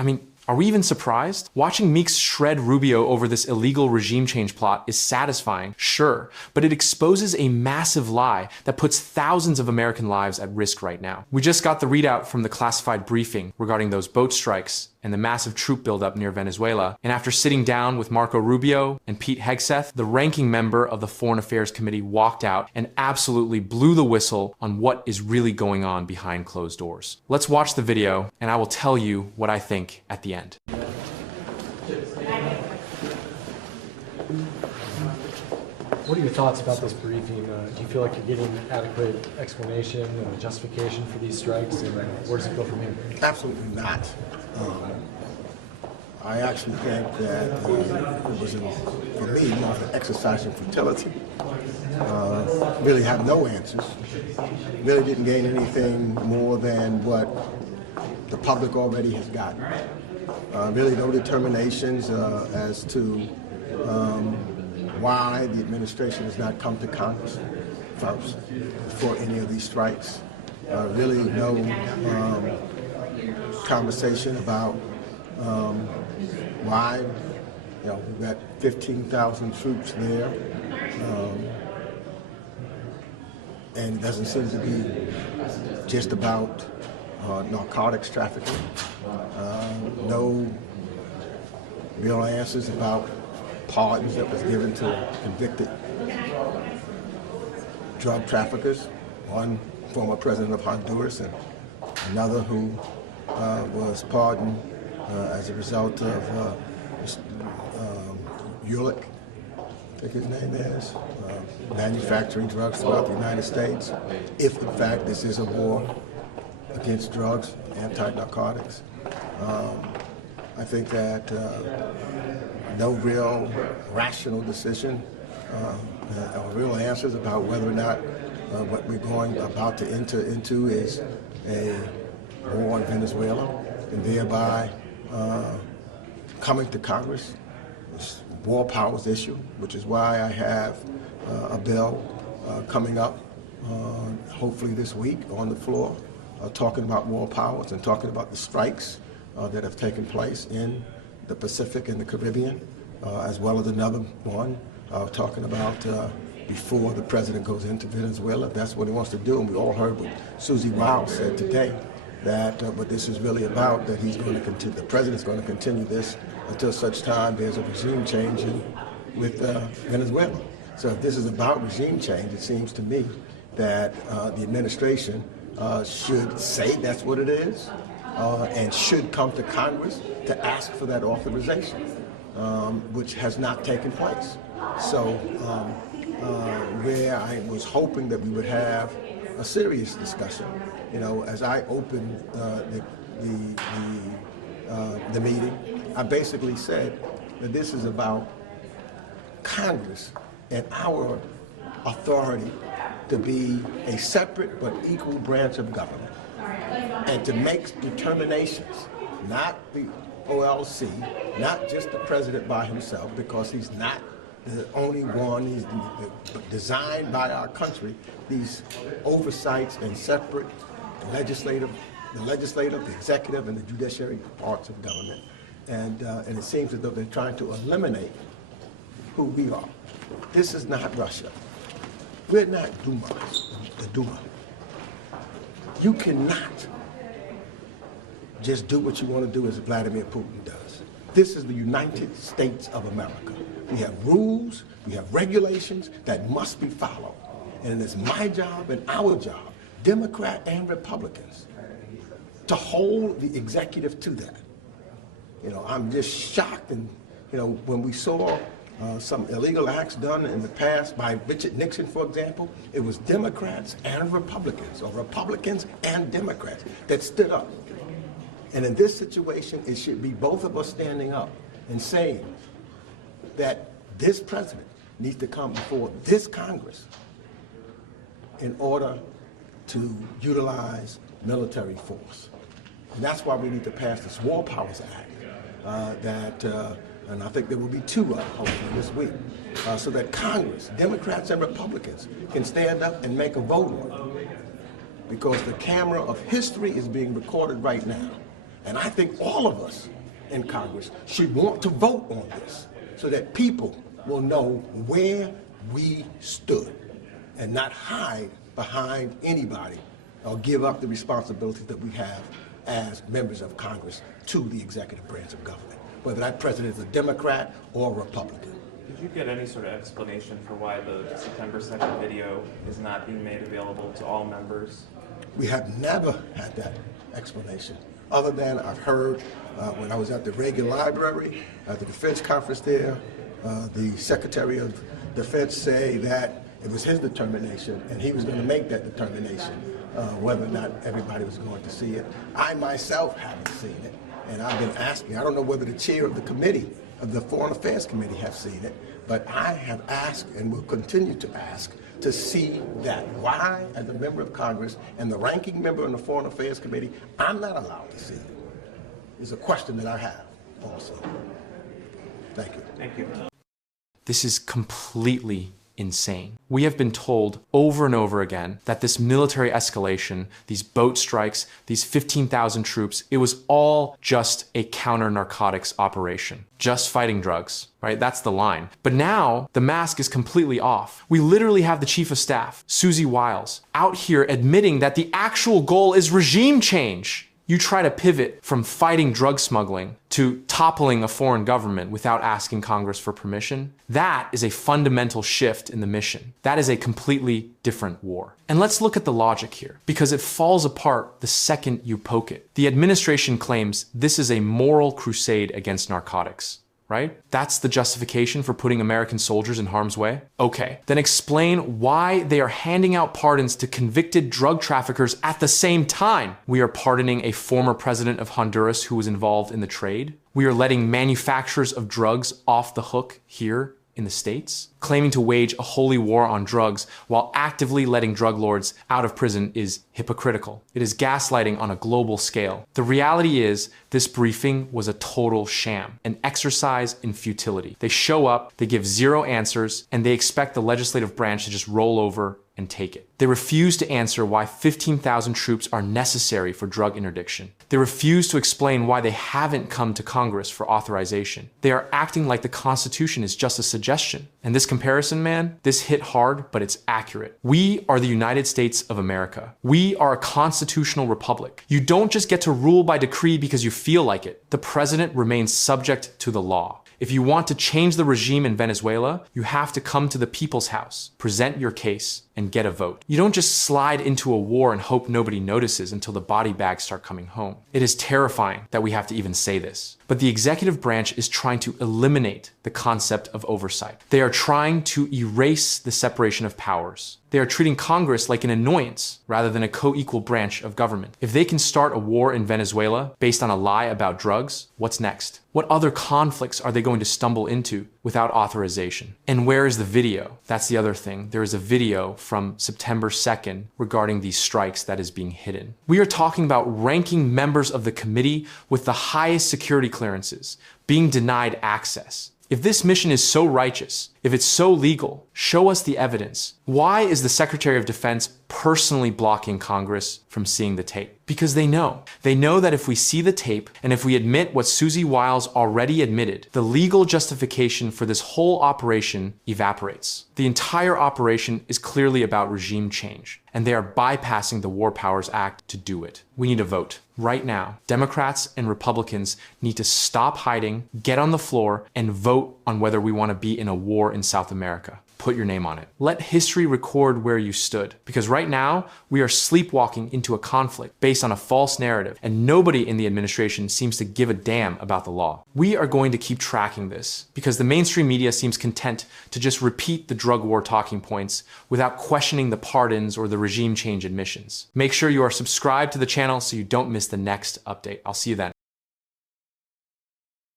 I mean, are we even surprised? Watching Meeks shred Rubio over this illegal regime change plot is satisfying, sure, but it exposes a massive lie that puts thousands of American lives at risk right now. We just got the readout from the classified briefing regarding those boat strikes and the massive troop buildup near Venezuela, and after sitting down with Marco Rubio and Pete Hegseth, the ranking member of the Foreign Affairs Committee walked out and absolutely blew the whistle on what is really going on behind closed doors. Let's watch the video, and I will tell you what I think at the end. What are your thoughts about this briefing? Do you feel like you're getting adequate explanation and justification for these strikes, and where does it go from here? Absolutely not. I actually think that it was, for me, more of an exercise in futility. Really have no answers. Really didn't gain anything more than what the public already has gotten. Really no determinations as to why the administration has not come to Congress first for any of these strikes. Really no conversation about why, we've got 15,000 troops there, and it doesn't seem to be just about narcotics trafficking. No real answers about pardons that was given to convicted drug traffickers, one former president of Honduras and another who was pardoned as a result of Ulick, I think his name is, manufacturing drugs throughout the United States, if in fact this is a war against drugs, anti-narcotics. I think that no real rational decision or real answers about whether or not what we're about to enter into is a war in Venezuela, and thereby coming to Congress, this war powers issue, which is why I have a bill coming up hopefully this week on the floor, talking about war powers and talking about the strikes that have taken place in the Pacific and the Caribbean, as well as another one talking about before the president goes into Venezuela, if that's what he wants to do. And we all heard what Susie Wiles said today, that what this is really about, that he's going to continue, the president's going to continue this until such time there's a regime change with Venezuela. So if this is about regime change, it seems to me that the administration should say that's what it is, and should come to Congress to ask for that authorization, which has not taken place. So where I was hoping that we would have a serious discussion, as I opened the meeting, I basically said that this is about Congress and our authority to be a separate but equal branch of government, and to make determinations, not the OLC, not just the president by himself, because he's not the only one. He's designed by our country, these oversights and separate the legislative, the executive, and the judiciary parts of government. And it seems as though they're trying to eliminate who we are. This is not Russia. We're not Duma, the Duma. You cannot just do what you want to do as Vladimir Putin does. This is the United States of America. We have rules, we have regulations that must be followed. And it is my job and our job, Democrat and Republicans, to hold the executive to that. I'm just shocked, and when we saw some illegal acts done in the past by Richard Nixon, for example, it was Democrats and Republicans, or Republicans and Democrats, that stood up. And in this situation, it should be both of us standing up and saying that this president needs to come before this Congress in order to utilize military force. And that's why we need to pass this War Powers Act, and I think there will be two of them, hopefully this week, so that Congress, Democrats and Republicans, can stand up and make a vote on it. Because the camera of history is being recorded right now. And I think all of us in Congress should want to vote on this so that people will know where we stood and not hide behind anybody or give up the responsibilities that we have as members of Congress to the executive branch of government, whether that president is a Democrat or a Republican. Did you get any sort of explanation for why the September 2nd video is not being made available to all members? We have never had that explanation, other than I've heard when I was at the Reagan Library, at the defense conference there, the Secretary of Defense say that it was his determination and he was going to make that determination whether or not everybody was going to see it. I myself haven't seen it, and I've been asking. I don't know whether the chair of the committee, of the Foreign Affairs Committee, have seen it, but I have asked and will continue to ask to see that. Why, as a member of Congress and the ranking member in the Foreign Affairs Committee, I'm not allowed to see it? Is a question that I have also. Thank you. Thank you. This is completely insane. We have been told over and over again that this military escalation, these boat strikes, these 15,000 troops, it was all just a counter-narcotics operation. Just fighting drugs, right? That's the line. But now the mask is completely off. We literally have the Chief of Staff, Susie Wiles, out here admitting that the actual goal is regime change. You try to pivot from fighting drug smuggling to toppling a foreign government without asking Congress for permission. That is a fundamental shift in the mission. That is a completely different war. And let's look at the logic here, because it falls apart the second you poke it. The administration claims this is a moral crusade against narcotics. Right? That's the justification for putting American soldiers in harm's way? Okay, then explain why they are handing out pardons to convicted drug traffickers at the same time. We are pardoning a former president of Honduras who was involved in the trade. We are letting manufacturers of drugs off the hook here in the States. Claiming to wage a holy war on drugs while actively letting drug lords out of prison is hypocritical. It is gaslighting on a global scale. The reality is, this briefing was a total sham, an exercise in futility. They show up, they give zero answers, and they expect the legislative branch to just roll over and take it. They refuse to answer why 15,000 troops are necessary for drug interdiction. They refuse to explain why they haven't come to Congress for authorization. They are acting like the Constitution is just a suggestion. And this comparison, man, this hit hard, but it's accurate. We are the United States of America. We are a constitutional republic. You don't just get to rule by decree because you feel like it. The president remains subject to the law. If you want to change the regime in Venezuela, you have to come to the people's house, present your case, and get a vote. You don't just slide into a war and hope nobody notices until the body bags start coming home. It is terrifying that we have to even say this. But the executive branch is trying to eliminate the concept of oversight. They are trying to erase the separation of powers. They are treating Congress like an annoyance rather than a co-equal branch of government. If they can start a war in Venezuela based on a lie about drugs, what's next? What other conflicts are they going to stumble into without authorization? And where is the video? That's the other thing. There is a video from September 2nd regarding these strikes that is being hidden. We are talking about ranking members of the committee with the highest security clearances being denied access. If this mission is so righteous, if it's so legal, show us the evidence. Why is the Secretary of Defense personally blocking Congress from seeing the tape? Because they know. They know that if we see the tape and if we admit what Susie Wiles already admitted, the legal justification for this whole operation evaporates. The entire operation is clearly about regime change, and they are bypassing the War Powers Act to do it. We need a vote. Right now, Democrats and Republicans need to stop hiding, get on the floor, and vote on whether we want to be in a war in South America. Put your name on it. Let history record where you stood. Because right now, we are sleepwalking into a conflict based on a false narrative, and nobody in the administration seems to give a damn about the law. We are going to keep tracking this because the mainstream media seems content to just repeat the drug war talking points without questioning the pardons or the regime change admissions. Make sure you are subscribed to the channel so you don't miss the next update. I'll see you then.